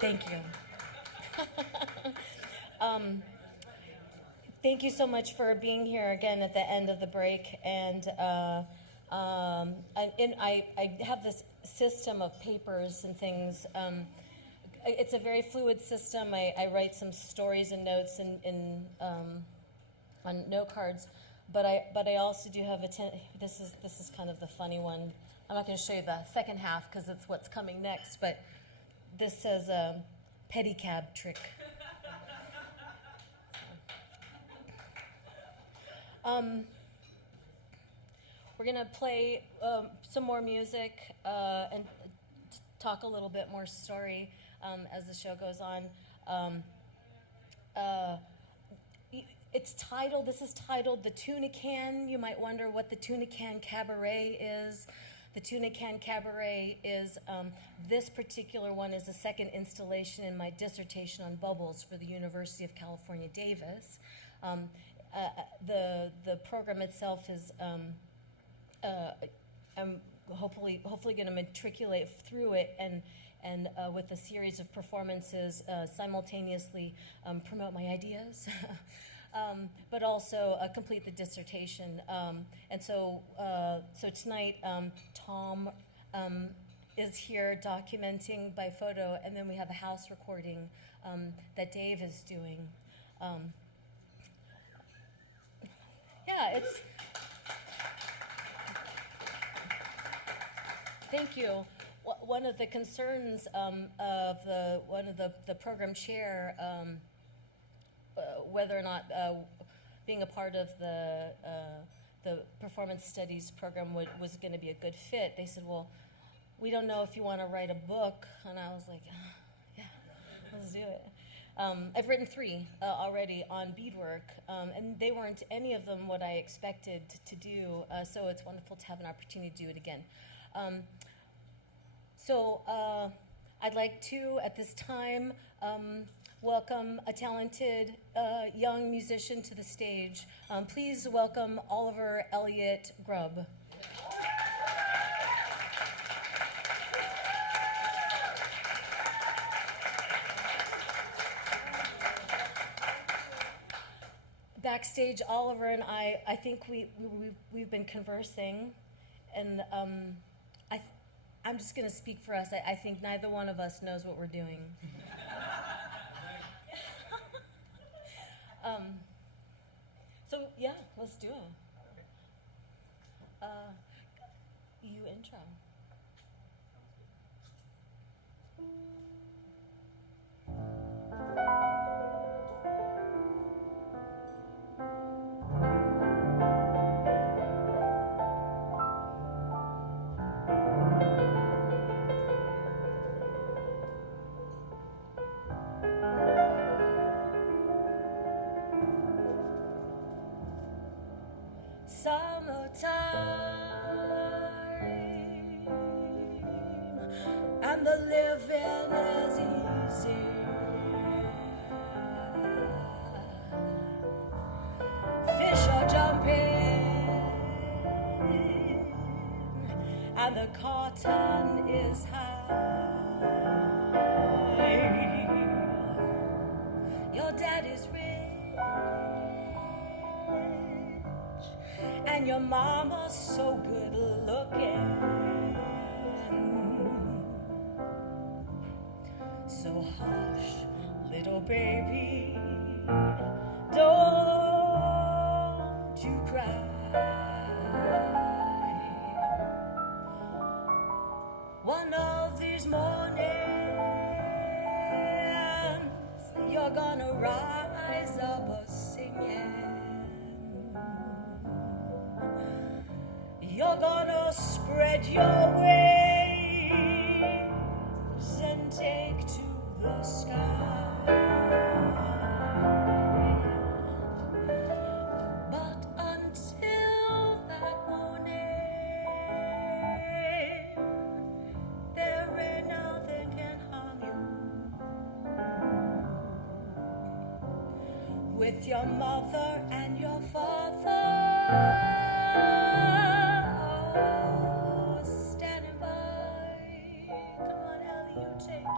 Thank you. um, Thank you so much for being here again at the end of the break. And I have this system of papers and things. It's a very fluid system. I write some stories and notes on note cards, but I also do have this is kind of the funny one. I'm not going to show you the second half because it's what's coming next, but this says pedicab trick. We're going to play some more music and talk a little bit more story as the show goes on. This is titled The Tuna Can. You might wonder what the Tuna Can Cabaret is. The Tuna Can Cabaret is, this particular one is the second installation in my dissertation on bubbles for the University of California, Davis. The program itself is, I'm hopefully going to matriculate through it and with a series of performances simultaneously promote my ideas, but also complete the dissertation. And so tonight, Tom is here documenting by photo, and then we have a house recording that Dave is doing. It's. Thank you. One of the concerns of the program chair, whether or not being a part of the performance studies program was going to be a good fit, they said, "Well, we don't know if you want to write a book," and I was like, "Yeah, let's do it." I've written 3 already on beadwork, and they weren't any of them what I expected to do, so it's wonderful to have an opportunity to do it again. I'd like to, at this time, welcome a talented young musician to the stage. Please welcome Oliver Elliott Grube. Backstage, Oliver and I think we've been conversing, and I'm just going to speak for us. I think neither one of us knows what we're doing. Let's do it. You intro. And the living is easy. Fish are jumping, and the cotton is high. Your daddy's rich, and your mama's so good looking. So hush, little baby, don't you cry. One of these mornings, you're gonna rise up a-singing. You're gonna spread your wings and take to the sky. But until that morning, there ain't nothing can harm you. With your mother and your father standing by. Come on, Ellie, you take it.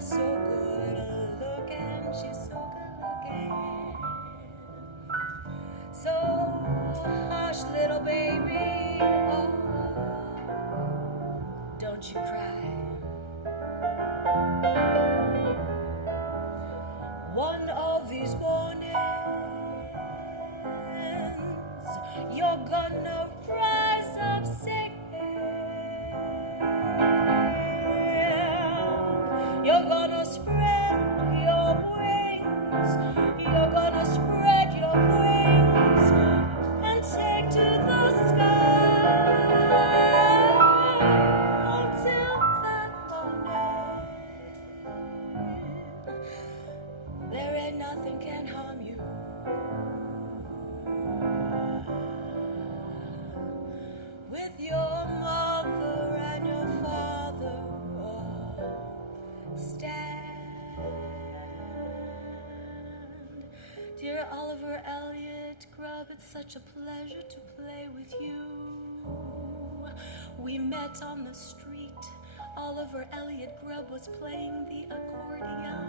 so good looking, she's so good looking. So hush, little baby, oh, don't you cry. One of these mornings, you're gonna rise up singing. You're gonna spread your wings. You're gonna spread your wings and take to the sky until that morning. There ain't nothing can harm you. With your mother and your father all stand. Dear Oliver Elliott Grube, it's such a pleasure to play with you. We met on the street. Oliver Elliott Grube was playing the accordion.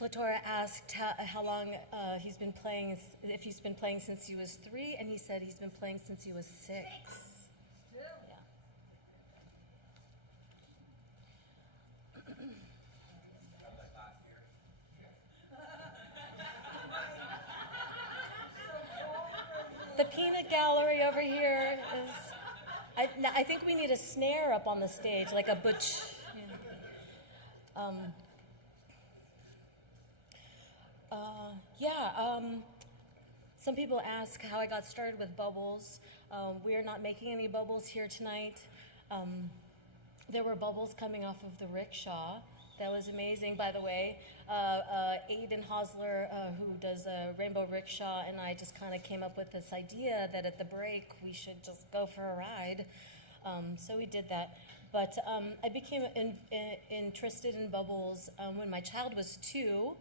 Clitora asked how long he's been playing, if he's been playing since he was 3, and he said he's been playing since he was 6. Yeah. The peanut gallery over here is, I think we need a snare up on the stage, like a butch. Some people ask how I got started with bubbles. We are not making any bubbles here tonight. There were bubbles coming off of the rickshaw. That was amazing, by the way. Aiden Hosler, who does a Rainbow Rickshaw, and I just kind of came up with this idea that at the break we should just go for a ride. So we did that. But I became interested in bubbles when my child was 2.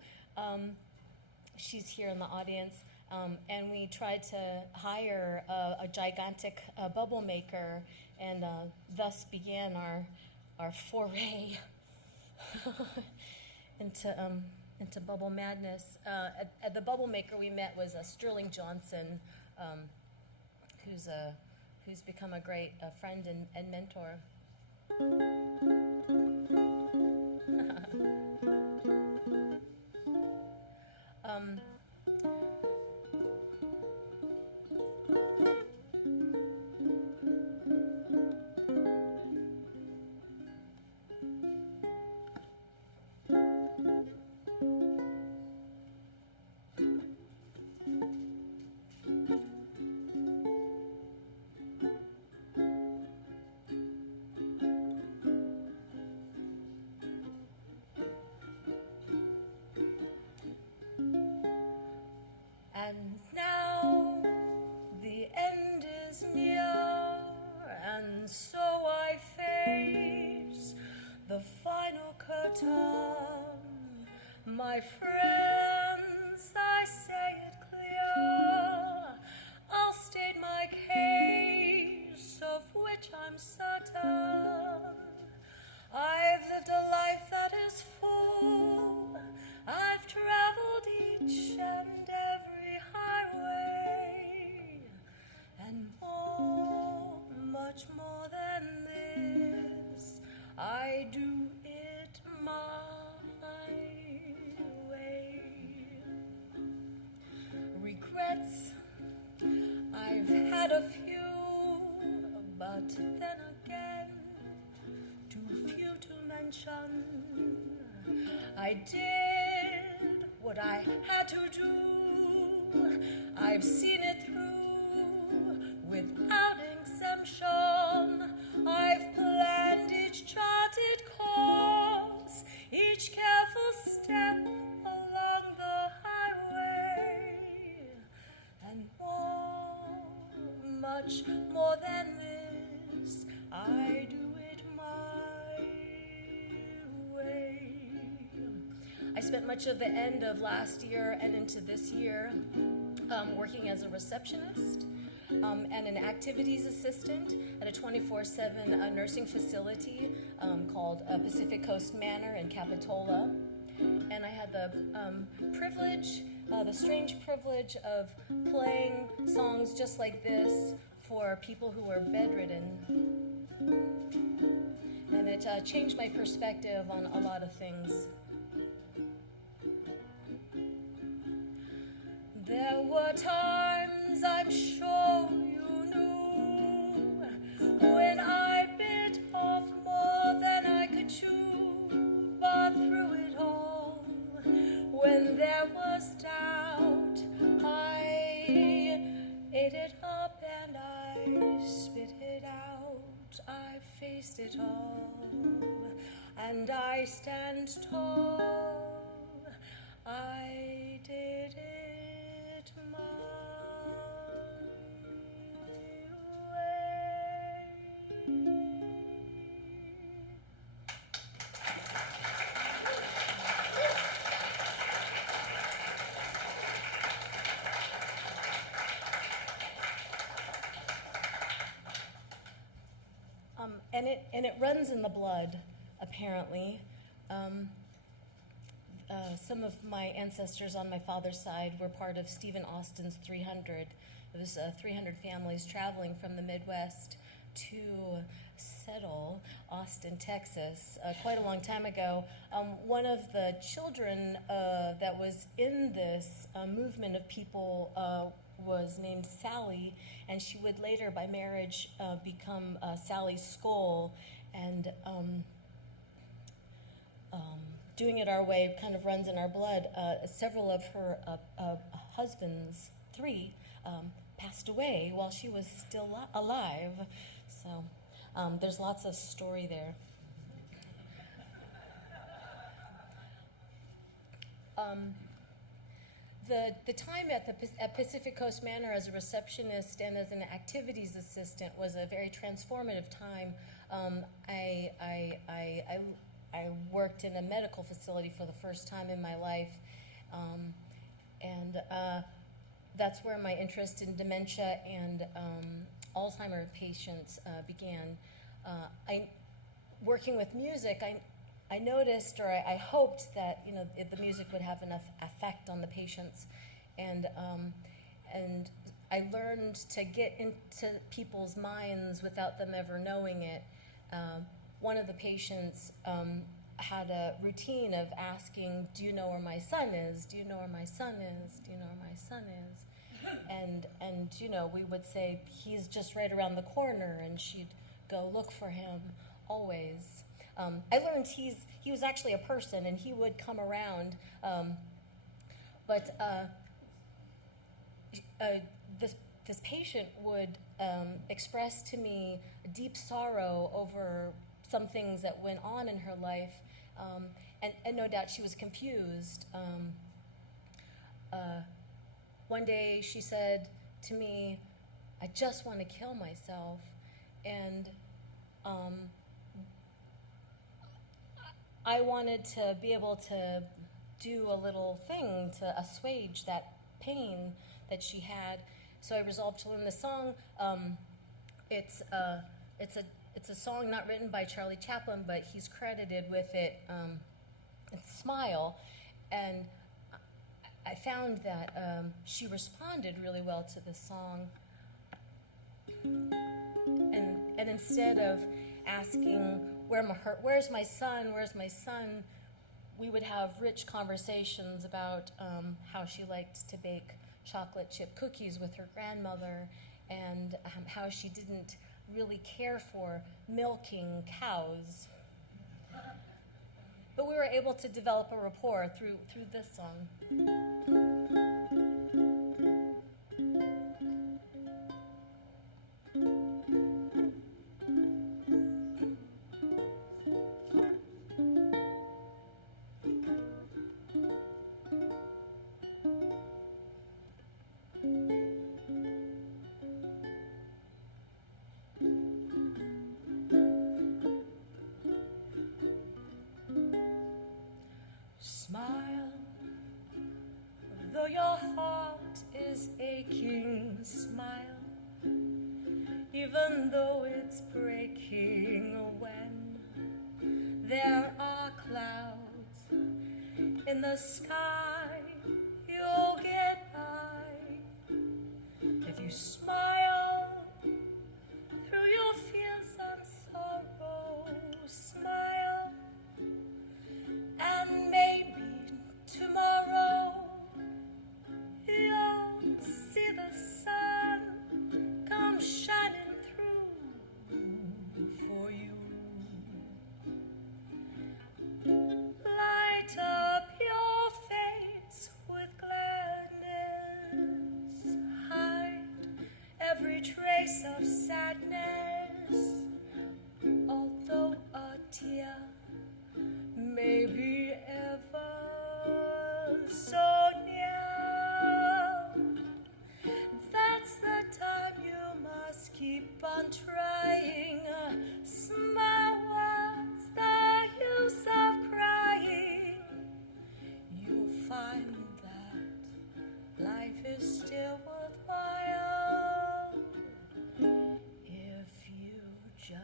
She's here in the audience. And we tried to hire a gigantic bubble maker, and thus began our foray into bubble madness. At the bubble maker we met was Sterling Johnson, who's become a great friend and mentor. And now the end is near, and so I face the final curtain, my friend. a few, but then again, too few to mention. I did what I had to do. I've seen it through without exemption. I've planned each charted course, each careful step along the highway, and more, much more than this, I do it my way. I spent much of the end of last year and into this year working as a receptionist and an activities assistant at a 24/7 nursing facility called Pacific Coast Manor in Capitola. And I had the privilege, the strange privilege of playing songs just like this for people who were bedridden. And it changed my perspective on a lot of things. There were times, I'm sure you knew, when I bit off more than I could chew. But through it all, when there was doubt, I ate it up and I spit it out. I faced it all, and I stand tall. I did it. And it runs in the blood, apparently. Some of my ancestors on my father's side were part of Stephen Austin's 300. It was 300 families traveling from the Midwest to settle Austin, Texas, quite a long time ago. One of the children that was in this movement of people was named Sally, and she would later, by marriage, become Sally Skoll, and doing it our way kind of runs in our blood. Several of her husbands, 3, passed away while she was still alive. So there's lots of story there. The time at Pacific Coast Manor as a receptionist and as an activities assistant was a very transformative time. I worked in a medical facility for the first time in my life, and that's where my interest in dementia and Alzheimer's patients began. Working with music, I noticed, or I hoped that the music would have enough effect on the patients, and I learned to get into people's minds without them ever knowing it. One of the patients had a routine of asking, "Do you know where my son is? Do you know where my son is? Do you know where my son is?" And we would say, "He's just right around the corner," and she'd go look for him always. I learned he was actually a person, and he would come around. But this patient would express to me deep sorrow over some things that went on in her life, and no doubt she was confused. One day she said to me, "I just want to kill myself," and I wanted to be able to do a little thing to assuage that pain that she had. So I resolved to learn the song. It's a song not written by Charlie Chaplin, but he's credited with it. It's "Smile," and I found that she responded really well to the song. And instead of asking, "Where's my son? Where's my son?" we would have rich conversations about how she liked to bake chocolate chip cookies with her grandmother, and how she didn't really care for milking cows. But we were able to develop a rapport through this song. Smile, though your heart is aching. Smile, even though it's breaking. When there are clouds in the sky, you'll get by. If you smile through your fears and sorrow, smile, and maybe tomorrow you'll see the sun come shining through for you. Light up your face with gladness, hide every trace of sadness, although a tear may be ever so near. That's the time you must keep on trying. Smile, what's the use of crying? You'll find that life is still worthwhile if you just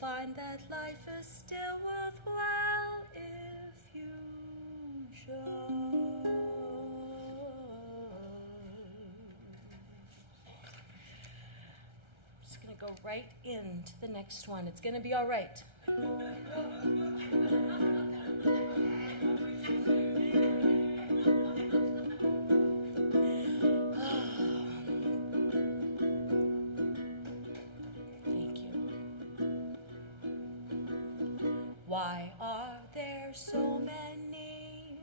find that life is still worthwhile if you just. I'm just gonna go right into the next one. It's gonna be all right. Why are there so many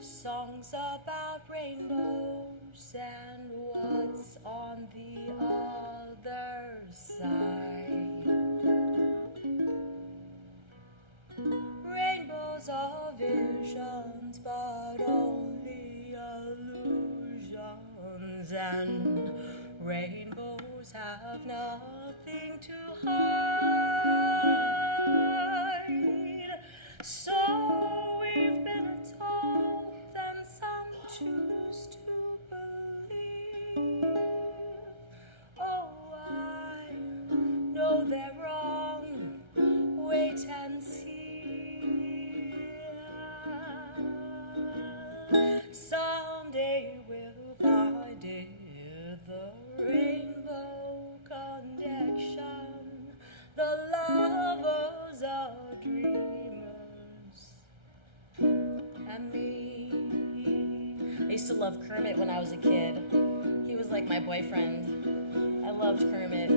songs about rainbows, and what's on the other side? Rainbows are visions, but only illusions, and rainbows have nothing to hide. So we've been told, and some choose to believe. Oh, I know they're wrong. Wait and see. Someday we'll find it, the rainbow connection. Kermit when I was a kid. He was like my boyfriend. I loved Kermit.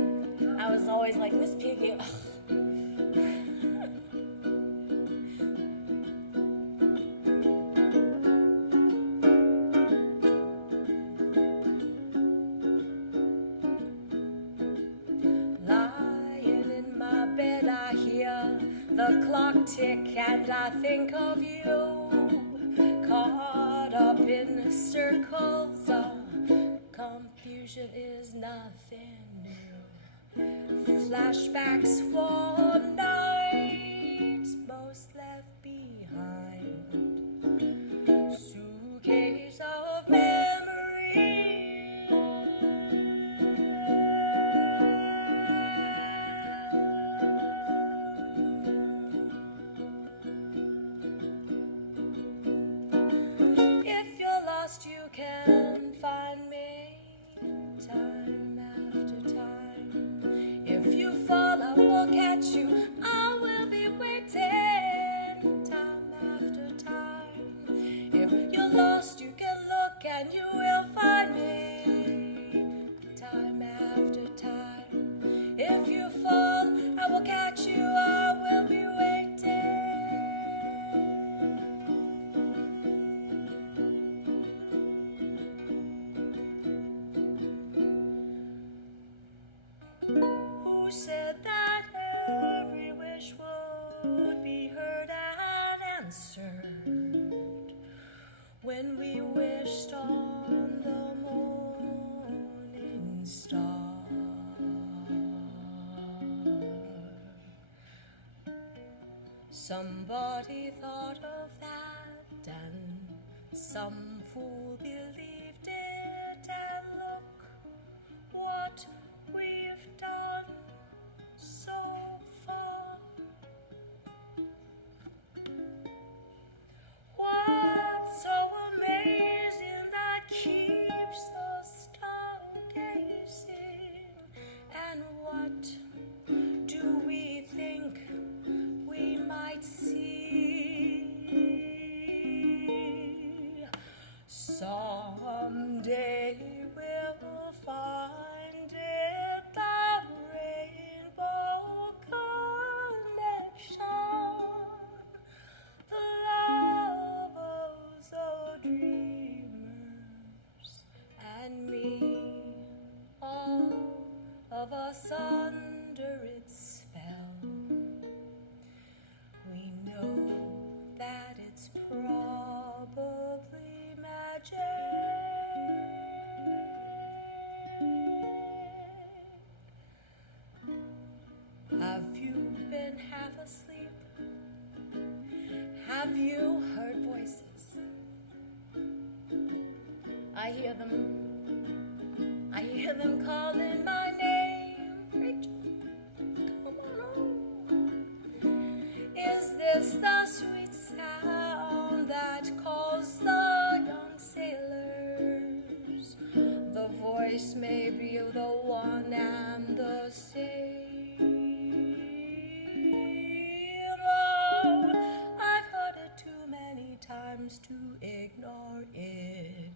I was always like, Miss Piggy. Lying in my bed, I hear the clock tick and I think of you. Caught up in circles of confusion is nothing new. Flashbacks, warm nights, most left behind. Suitcase of memories. You can find me time after time. If you fall, I will catch you. I will be waiting time after time. If you're lost, you can look and you will find me time after time. If you fall, I will catch you. I will be waiting. Who said that every wish would be heard and answered when we wished on the morning star? Somebody thought of that and some fool believed it, and look what we've done so far. What's so amazing that keeps us stargazing? And what do we think we might see? Someday we'll find it, the rainbow connection, the lovers of dreamers and me, all of us under its spell. We know that it's probably magic. Have you been half asleep? Have you heard voices? I hear them calling my name. Rachel, come on home. Is this the sweet sound that calls the young sailors? The voice may be the one and the same. Oh, I've heard it too many times to ignore it.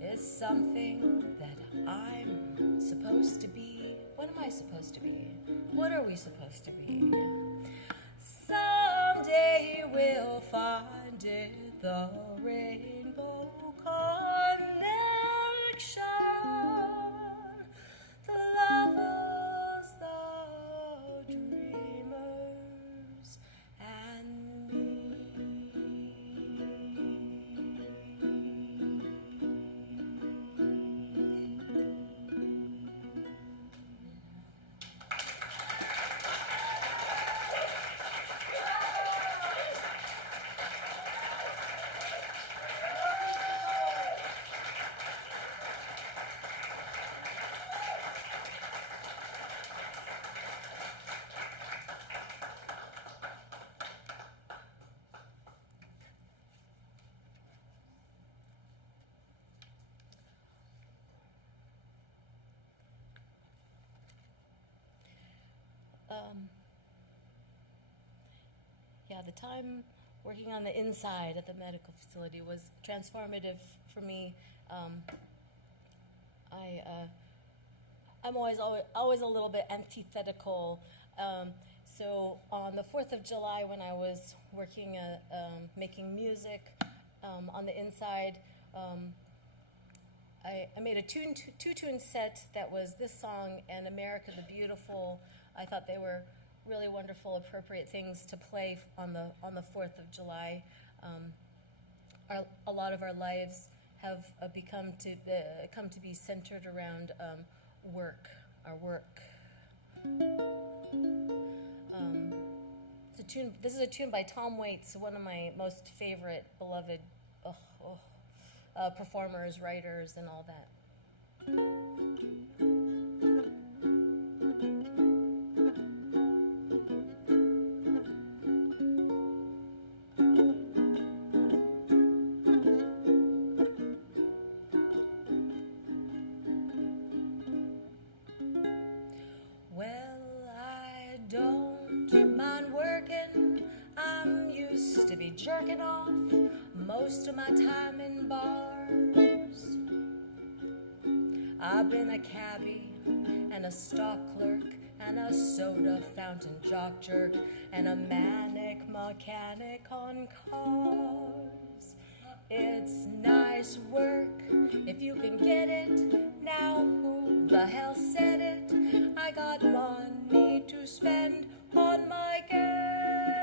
It's something that I'm supposed to be. What am I supposed to be? What are we supposed to be? Someday we'll find it, the rainbow connection, the lovers, the dreamers, and me. Yeah, the time working on the inside at the medical facility was transformative for me. I'm always a little bit antithetical. So on the 4th of July, when I was working making music on the inside, I made a two-tune set that was this song and America the Beautiful. I thought they were really wonderful, appropriate things to play on the 4th of July. A lot of our lives have come to be centered around work, our work. This is a tune by Tom Waits, one of my most favorite, beloved performers, writers, and all that. Jerking off most of my time in bars. I've been a cabbie and a stock clerk and a soda fountain jock jerk and a manic mechanic on cars. It's nice work if you can get it. Now who the hell said it? I got money to spend on my girl.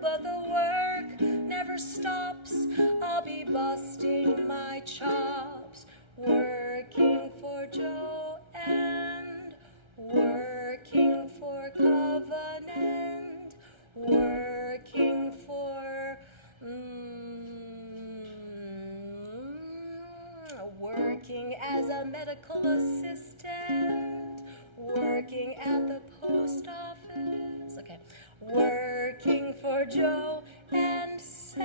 But the work never stops. I'll be busting my chops, working for Joe and working for Covenant, working for working as a medical assistant, working at the post office. Okay. Working for Joe and Sal.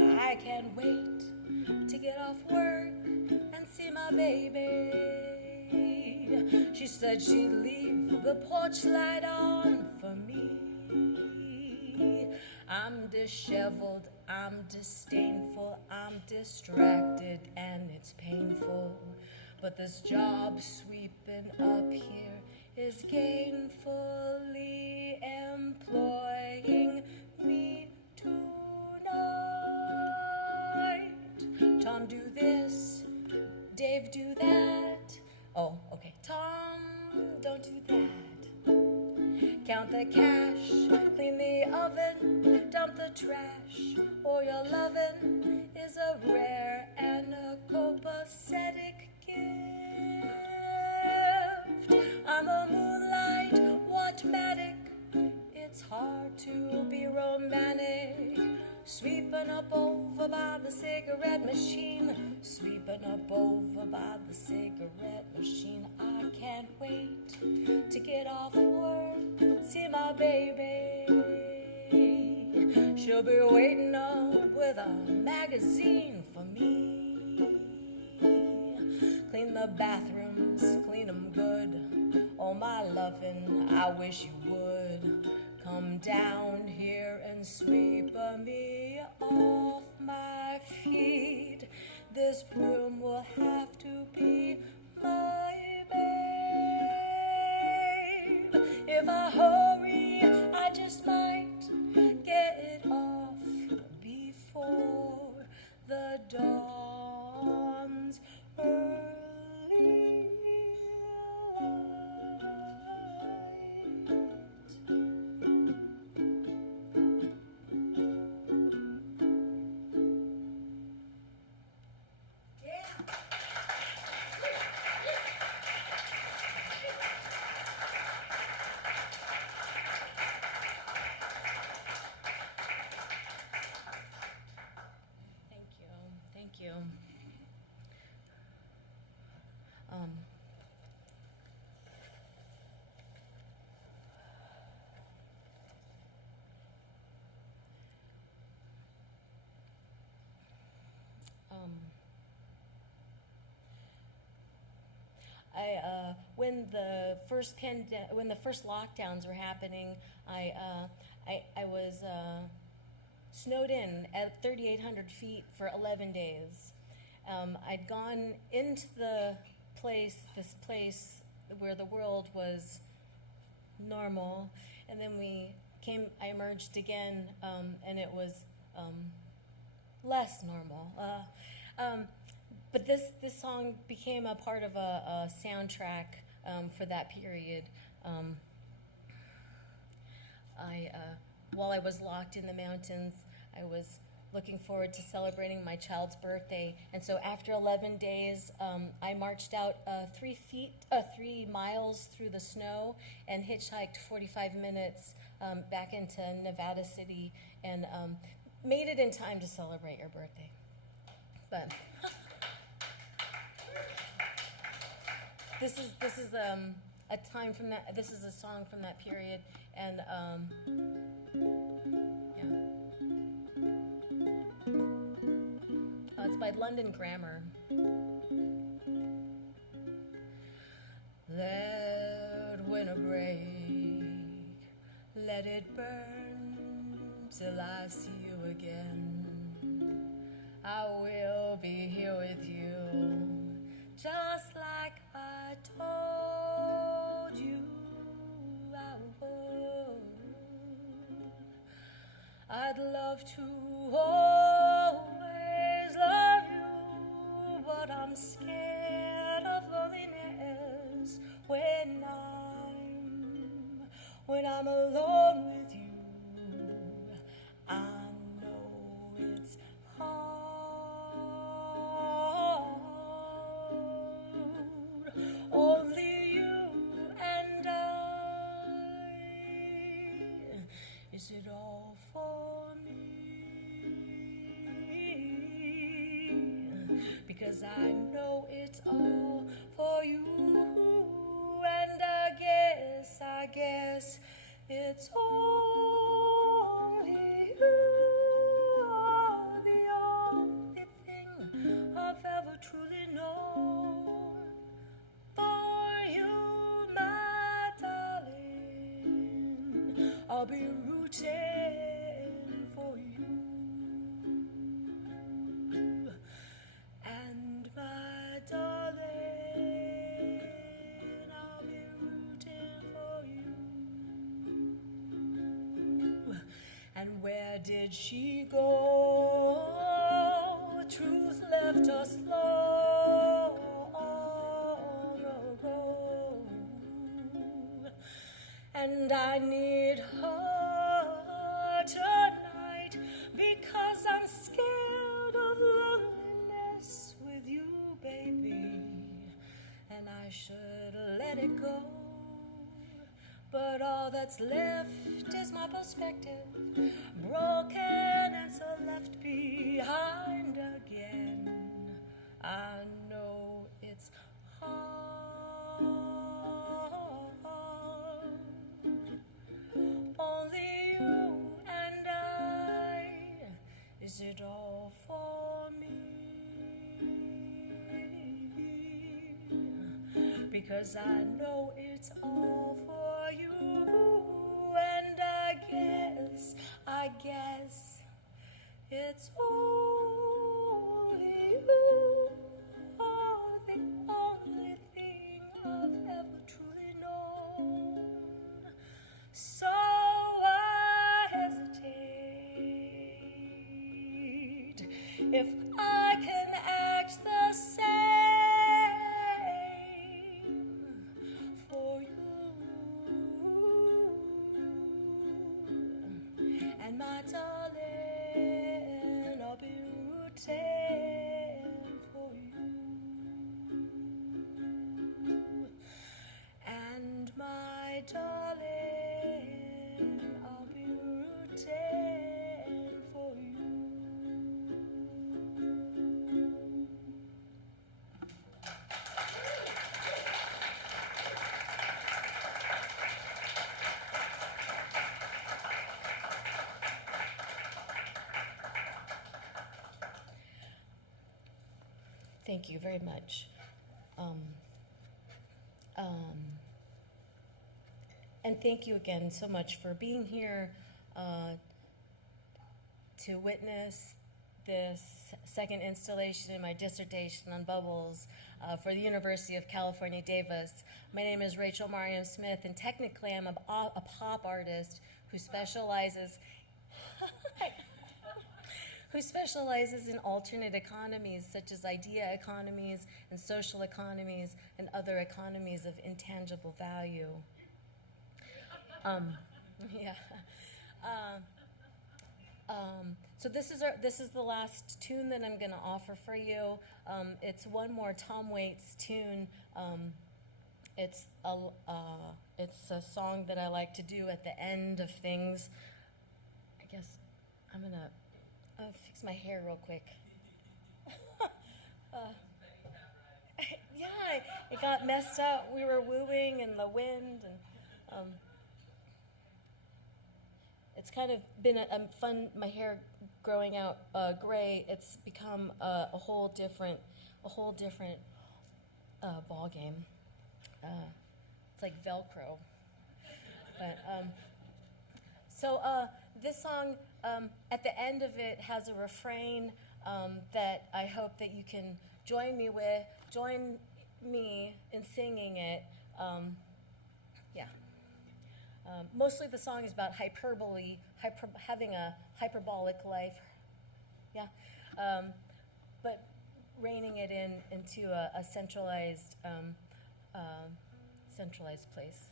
I can't wait to get off work and see my baby. She said she'd leave the porch light on for me. I'm disheveled, I'm disdainful, I'm distracted, and it's painful. But this job sweeping up here is gainfully employing me tonight. Tom, do this. Dave, do that. Oh, okay. Tom, don't do that. Count the cash, clean the oven, dump the trash, or your lovin' is a rare and a copacetic gift. I'm a moonlight watchmatic. It's hard to be romantic. Sweeping up over by the cigarette machine. Sweeping up over by the cigarette machine. I can't wait to get off work, see my baby. She'll be waiting up with a magazine for me. Clean the bathrooms, clean them good. Oh, my lovin', I wish you would come down here and sweep me off my feet. This broom will have to be my babe. If I hurry, I just might get it off before the dawn's early Thank you. I when the first lockdowns were happening, I was snowed in at 3,800 feet for 11 days. I'd gone into this place where the world was normal, and then I emerged again, and it was less normal. But this song became a part of a soundtrack for that period. While I was locked in the mountains, I was looking forward to celebrating my child's birthday. And so after 11 days, I marched out 3 miles through the snow and hitchhiked 45 minutes back into Nevada City, and made it in time to celebrate your birthday. But this is a time from that. This is a song from that period, and it's by London Grammar. Let winter break, let it burn till I see you again. I will be here with you, just like I told you I would. I'd love to always love you, but I'm scared of loneliness when I'm alone with you. I know it's hard. Only you and I. Is it all for me? Because I know it's all for you, and I guess it's only you are the only thing I've ever truly known. For you, my darling, I'll be rooting for you. And my darling, I'll be rooting for you. And where did she go? Truth left us long ago. And I need her tonight, because I'm scared of loneliness with you, baby. And I should let it go, but all that's left is my perspective, broken and so left behind again. I know it's hard. Only you and I. Is it all for me? Because I know it's all for you, and I guess it's only you are the only thing I've ever truly known. So I hesitate if I can act the same for you. And my darling, I'll be rooting for you. And my darling, I'll be rooting for you. Thank you very much. And thank you again so much for being here to witness this second installation in my dissertation on bubbles for the University of California, Davis. My name is Rachel Maryam Smith, and technically I'm a pop artist who specializes in alternate economies such as idea economies and social economies and other economies of intangible value. Yeah. So this is the last tune that I'm going to offer for you. It's one more Tom Waits tune. It's a song that I like to do at the end of things. I guess I'm going to fix my hair real quick. Yeah, it got messed up. We were wooing in the wind, and it's kind of been a fun, my hair growing out gray. It's become a whole different ball game. It's like Velcro. But so this song, at the end of it, has a refrain that I hope that you can join me in singing it. Yeah. Mostly the song is about hyperbole, having a hyperbolic life. Yeah. But reining it into a centralized place.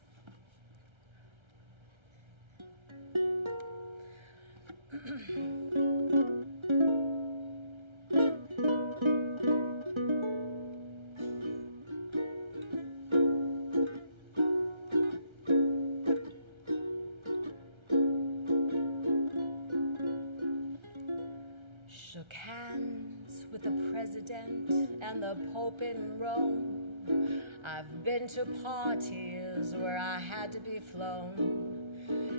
Shook hands with the president and the Pope in Rome. I've been to parties where I had to be flown.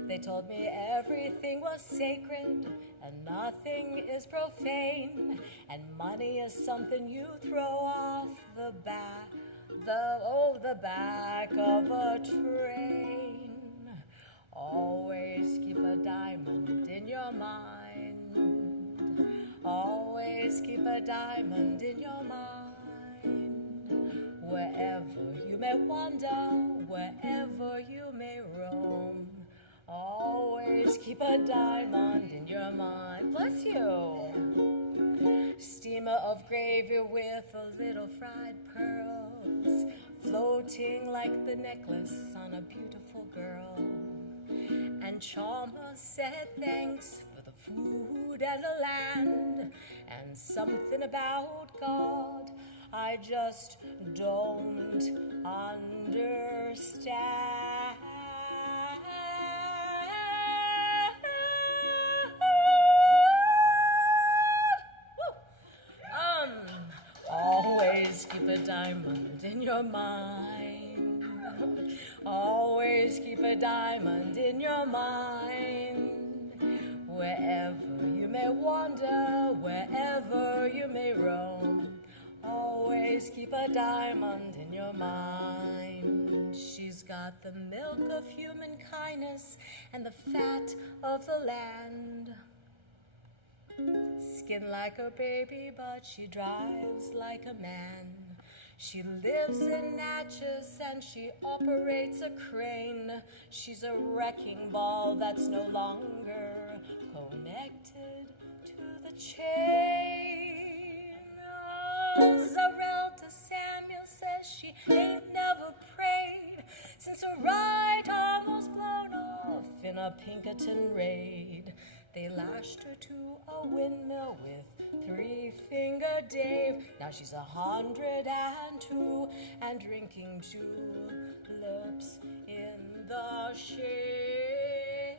They told me everything was sacred and nothing is profane, and money is something you throw off the back of a train. Always keep a diamond in your mind. Always keep a diamond in your mind. Wherever you may wander, wherever you may roam, always keep a diamond in your mind. Bless you. Steamer of gravy with a little fried pearls, floating like the necklace on a beautiful girl. And Chalmers said thanks for the food and the land, and something about God I just don't understand. Always keep a diamond in your mind. Always keep a diamond in your mind. Wherever you may wander, wherever you may roam, always keep a diamond in your mind. She's got the milk of human kindness and the fat of the land. Skin like a baby, but she drives like a man. She lives in Natchez and she operates a crane. She's a wrecking ball that's no longer connected to the chain. Zarelda Samuel says she ain't never prayed since her right arm was blown off in a Pinkerton raid. They lashed her to a windmill with Three-Finger Dave. Now she's 102 and drinking tulips in the shade.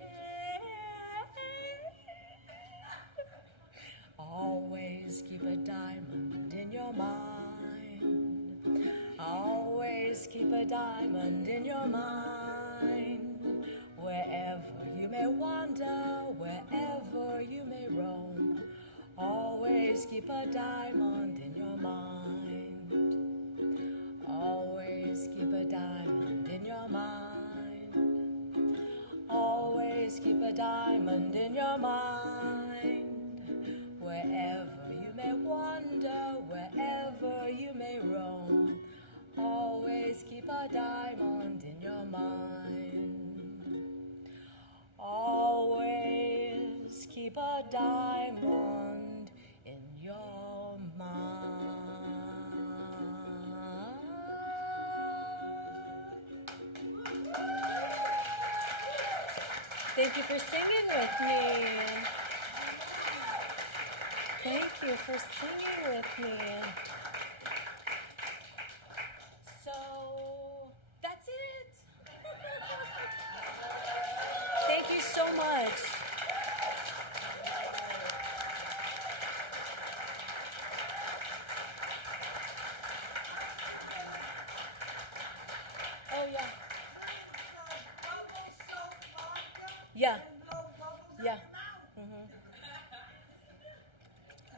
Always keep a diamond in your mind. Always keep a diamond in your mind. Wherever you may wander, wherever you may roam, always keep a diamond in your mind. Always keep a diamond. diamond in your mind. Wherever you may wander, wherever you may roam, always keep a diamond in your mind. Always keep a diamond in your mind. Thank you for singing with me. Thank you for singing with me. So, that's it. Thank you so much. Oh, yeah. Yeah. Yeah. Mm-hmm.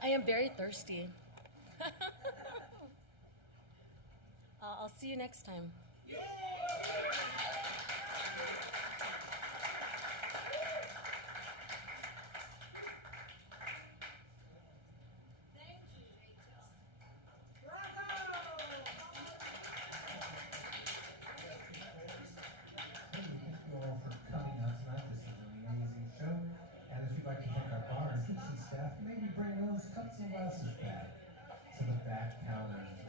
I am very thirsty. I'll see you next time. Thank you all for coming out tonight. This is an amazing show. And if you'd like to thank our bar and kitchen staff, maybe bring those cups and glasses back to the back counters.